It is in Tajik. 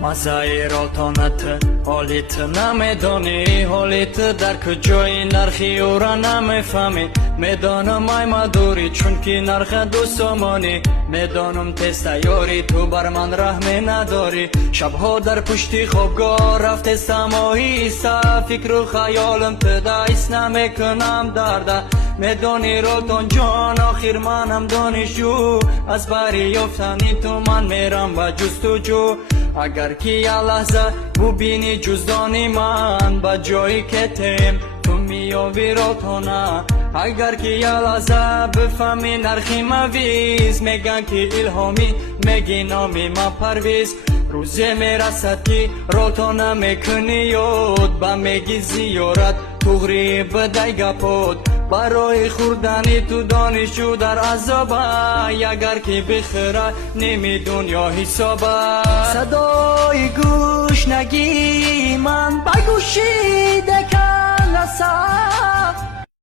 مزای رالتانت حالیت نمیدانی حالیت در کجای نرخی او را نمیفهمی میدانم ای مدوری چون که نرخ دوستمانی میدانم تست یاری تو بر من رحمی نداری شبها در پشتی خوابگاه رفته سماهی فکر و خیالم تدایست نمیکنم درده میدانی رالتان جان آخر منم دانشجو از بری یافتنی تو من میرم و جستجو اگر که یه لحظه ببینی جزدانی من با جایی که تیم تو میابی رالتانه اگر که یه لحظه بفهمی نرخی مویز میگن که الهامی میگی نامی من پرویز روزه میرسد که رالتانه میکنی یاد با میگی زیارت تغری بدای گپود برای خوردنی تو دانشجو در عذابه اگر که بخیره نیمی دنیا حسابه صدای گوش نگی من با گوشی